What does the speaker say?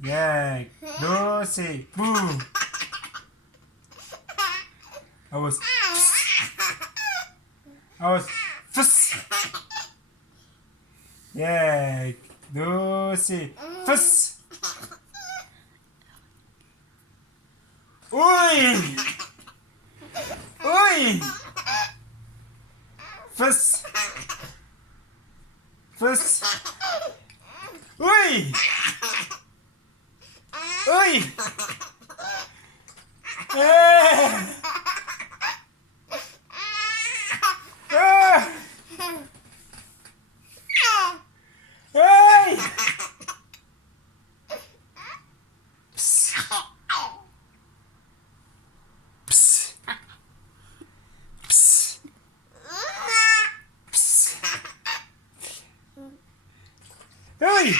1 2 bu. Ağız. Ağız. Fıs. 1 2 fıs. Uy. Uy. Fıs. Fıs. Uy. Uy. Hey! Psst. Psst. Psst. Psst. Hey!